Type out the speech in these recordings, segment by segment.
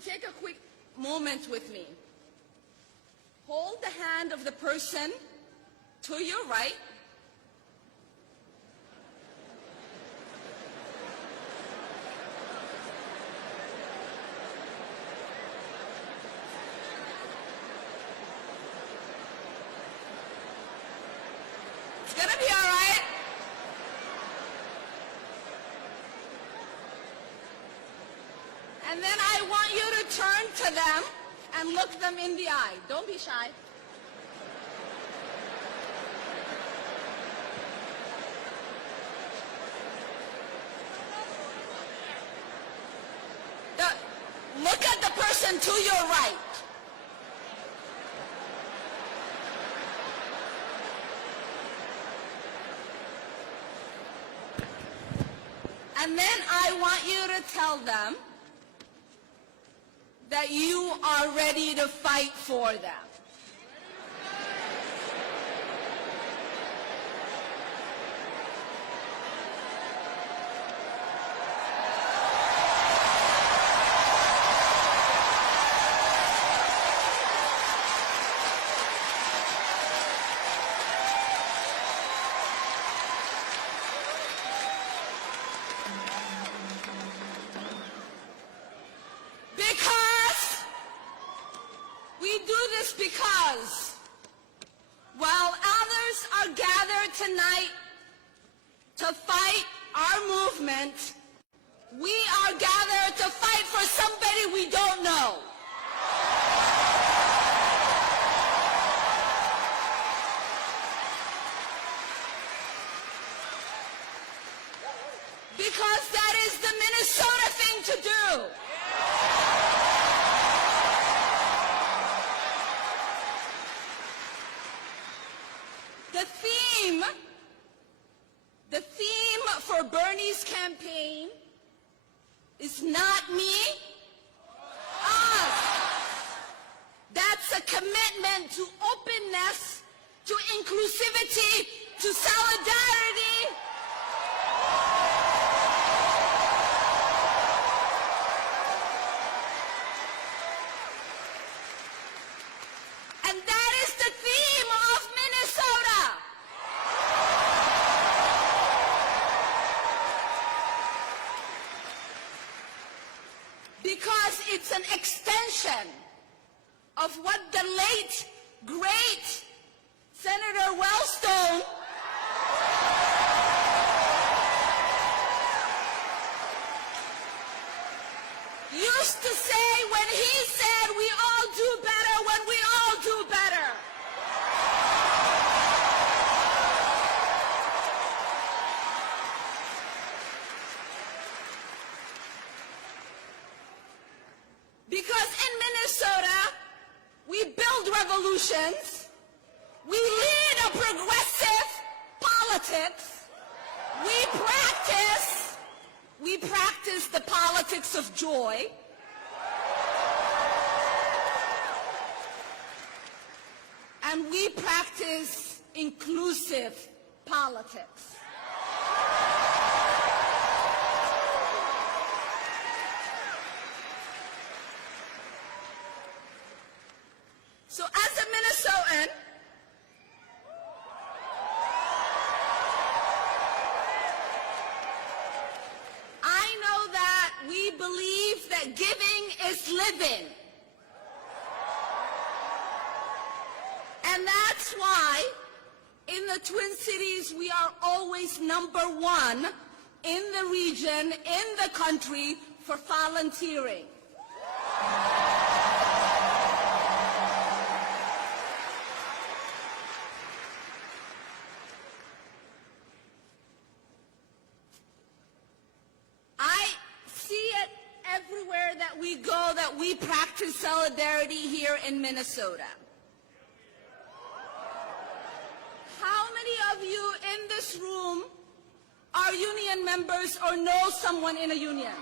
to take a quick moment with me. Hold the hand of the person to your right. It's gonna be all right. And then I want you to turn to them and look them in the eye. Don't be shy. Look at the person to your right. And then I want you to tell them that you are ready to fight for them. Because while others are gathered tonight to fight our movement, we are gathered to fight for somebody we don't know. Because that is the Minnesota thing to do. The theme for Bernie's campaign is not me, us. That's a commitment to openness, to inclusivity, to solidarity. And that is the theme of Minnesota. Because it's an extension of what the late, great Senator Wellstone used to say when he said we all do better when we all do better. Because in Minnesota, we build revolutions, we lead a progressive politics, we practice the politics of joy, and we practice inclusive politics. So as a Minnesotan, I know that we believe that giving is living. And that's why in the Twin Cities we are always #1 in the region, in the country for volunteering. Everywhere that we go, that we practice solidarity here in Minnesota. How many of you in this room are union members or know someone in a union?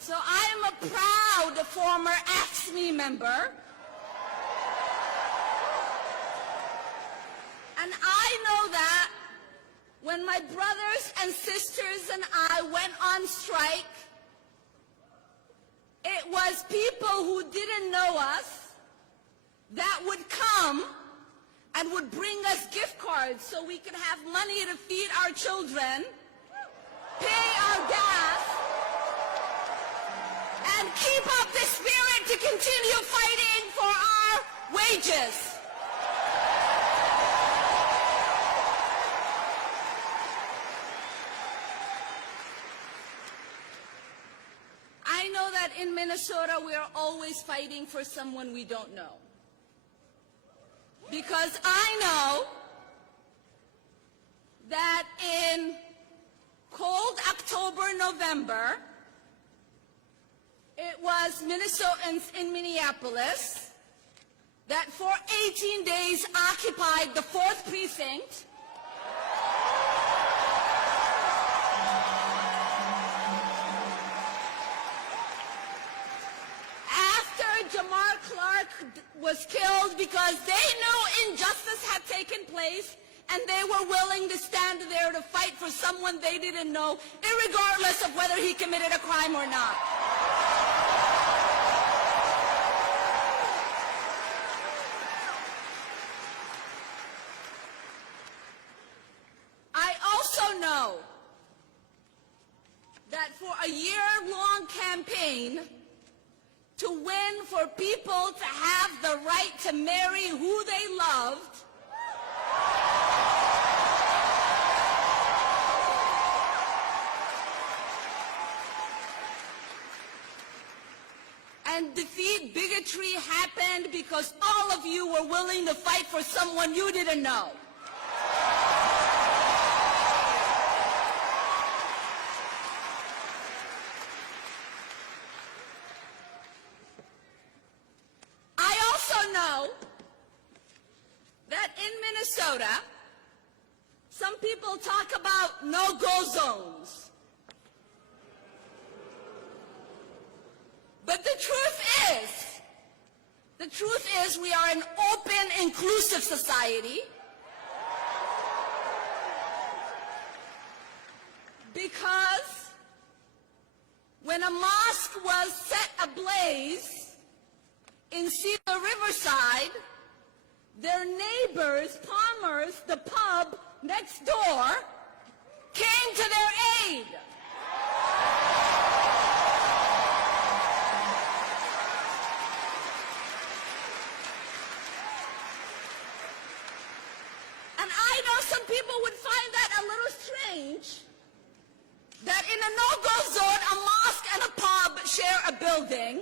So I am a proud former AFSCME member. And I know that when my brothers and sisters and I went on strike, it was people who didn't know us that would come and would bring us gift cards so we could have money to feed our children, pay our gas, and keep up the spirit to continue fighting for our wages. I know that in Minnesota we are always fighting for someone we don't know. Because I know that in cold October, November, it was Minnesotans in Minneapolis that for 18 days occupied the 4th precinct. Cumar was killed because they knew injustice had taken place and they were willing to stand there to fight for someone they didn't know, irregardless of whether he committed a crime or not. I also know that for a year-long campaign to win for people to have the right to marry who they loved, and defeat bigotry happened because all of you were willing to fight for someone you didn't know. Minnesota, some people talk about no-go zones. But the truth is we are an open, inclusive society because when a mosque was set ablaze in Cedar Riverside, their neighbors, Palmer's, the pub next door, came to their aid. And I know some people would find that a little strange, that in a no-go zone, a mosque and a pub share a building.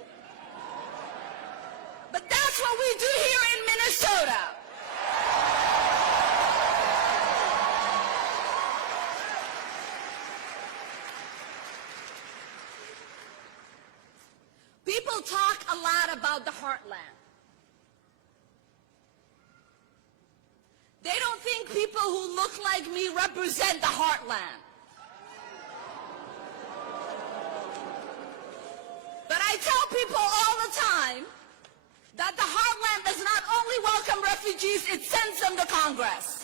But that's what we do here in Minnesota. People talk a lot about the heartland. They don't think people who look like me represent the heartland. But I tell people all the time that the heartland does not only welcome refugees, it sends them to Congress.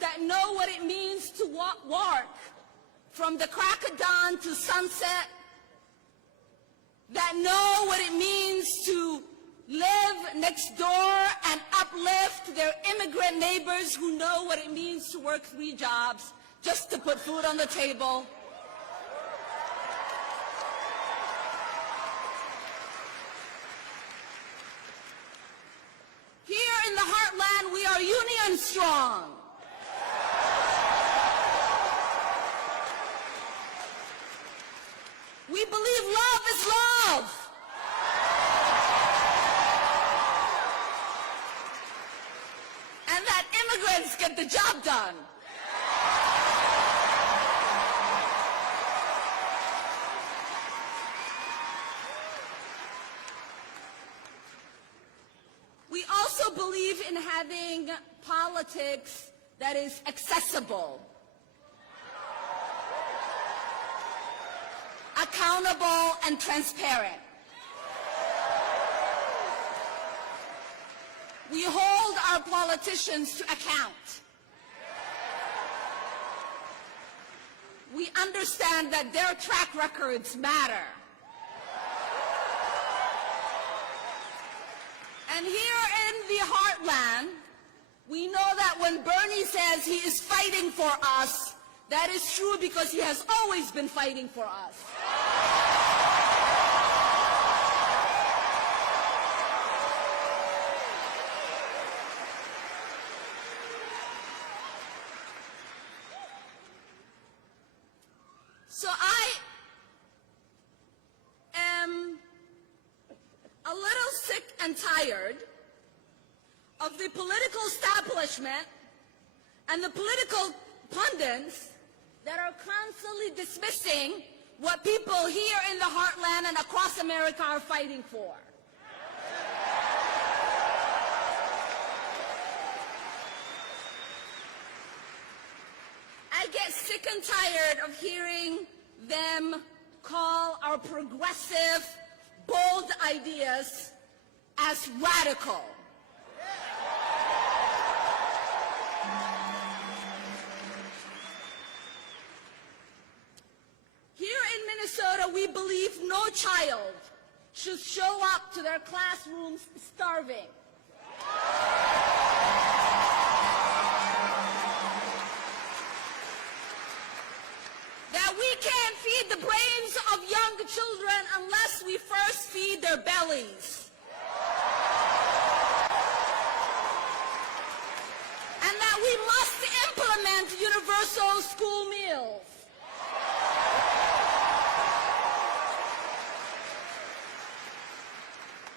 That know what it means to work from the crack of dawn to sunset, that know what it means to live next door and uplift their immigrant neighbors, who know what it means to work 3 jobs just to put food on the table. Here in the heartland, we are union strong. We believe love is love. And that immigrants Americans get the job done. We also believe in having politics that is accessible, accountable, and transparent. We hold our politicians to account. We understand that their track records matter. And here in the heartland, we know that when Bernie says he is fighting for us, that is true because he has always been fighting for us. So I am a little sick and tired of the political establishment and the political pundits that are constantly dismissing what people here in the heartland and across America are fighting for. I get sick and tired of hearing them call our progressive, bold ideas as radical. Here in Minnesota, we believe no child should show up to their classrooms starving. That we can't feed the brains of young children unless we first feed their bellies. And that we must implement universal school meals.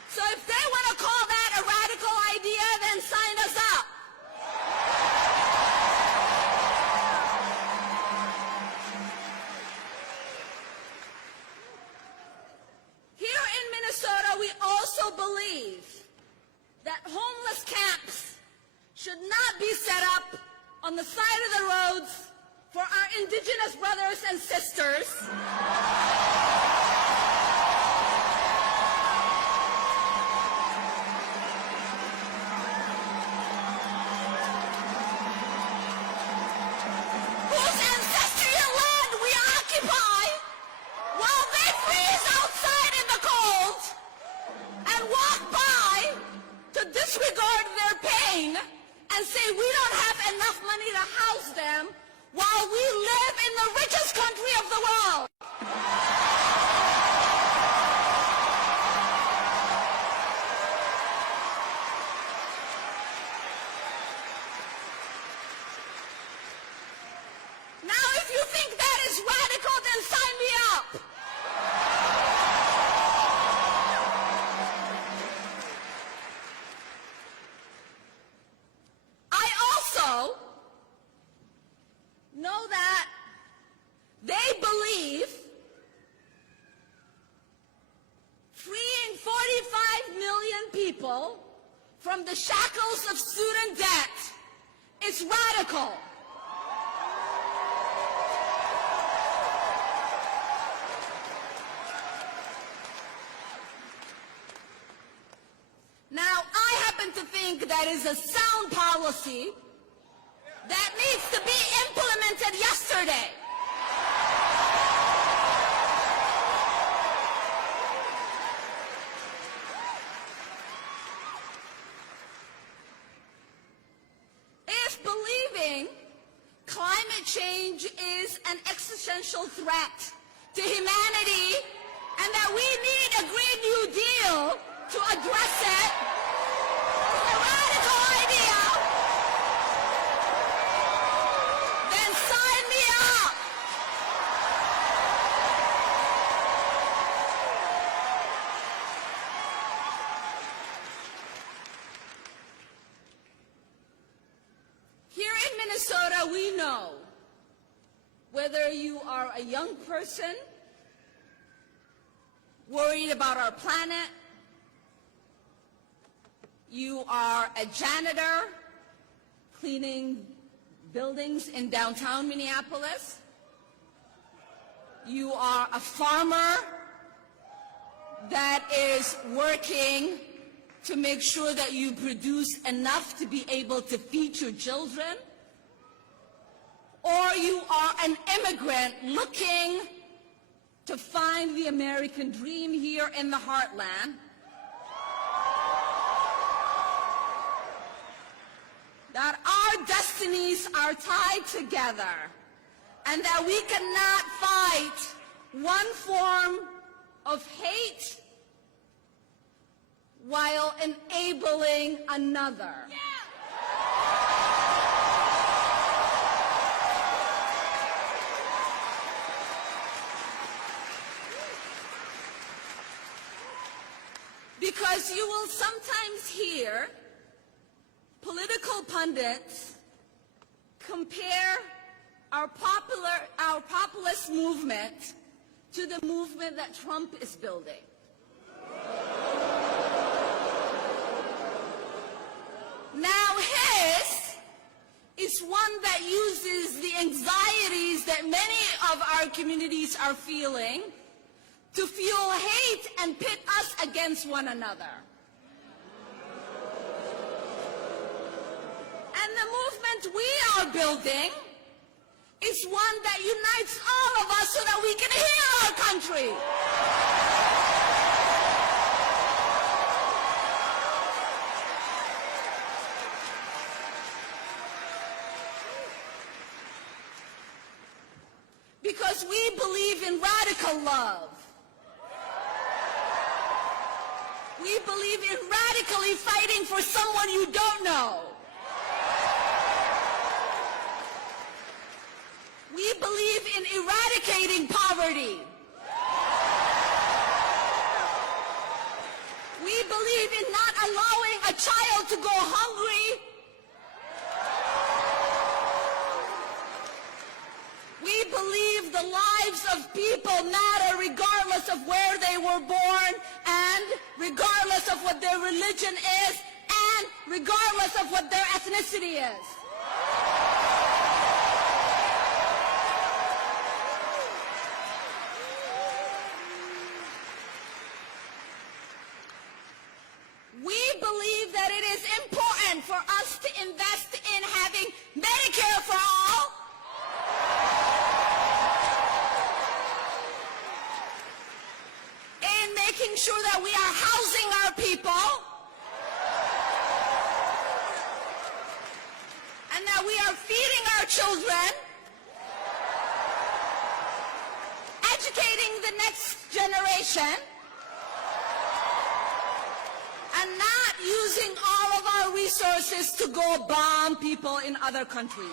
So if they want to call that a radical idea, then sign us up. Here in Minnesota, we also believe that homeless camps should not be set up on the side of the roads for our indigenous brothers and sisters. Whose ancestral land we occupy while they freeze outside in the cold and walk by to disregard their pain and say we don't have enough money to house them while we live in the richest country of the world. Now, if you think that is radical, then sign me up. I also know that they believe freeing 45 million people from the shackles of student debt is radical. Now, I happen to think that is a sound policy that needs to be implemented yesterday. If believing climate change is an existential threat to humanity and that we need a Green New Deal to address it, is a radical idea, then sign me up. that we know, whether you are a young person worried about our planet, you are a janitor cleaning buildings in downtown Minneapolis, you are a farmer that is working to make sure that you produce enough to be able to feed your children, or you are an immigrant looking to find the American dream here in the heartland, that our destinies are tied together and that we cannot fight one form of hate while enabling another. Because you will sometimes hear political pundits compare our populist movement to the movement that Trump is building. Now his is one that uses the anxieties that many of our communities are feeling to fuel hate and pit us against one another. And the movement we are building is one that unites all of us so that we can heal our country. Because we believe in radical love. We believe in radically fighting for someone you don't know. We believe in eradicating poverty. We believe in not allowing a child to go hungry. We believe the lives of people matter regardless of where they were born and regardless of what their religion is and regardless of what their ethnicity is. We believe that it is important for us to invest in having Medicare for all, in making sure that we are housing our people, and that we are feeding our children, educating the next generation, and not using all of our resources to go bomb people in other countries.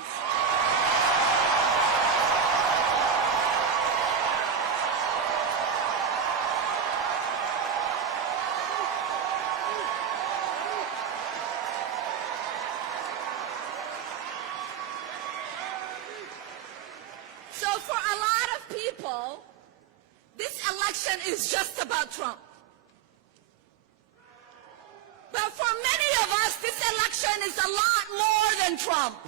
So for a lot of people, this election is just about Trump. But for many of us, this election is a lot more than Trump.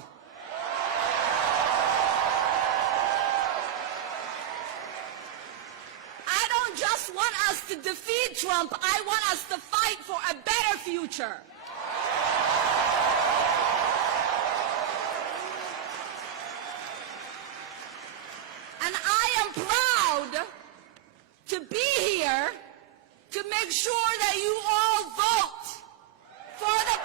I don't just want us to defeat Trump, I want us to fight for a better future. And I am proud to be here to make sure that you all vote for the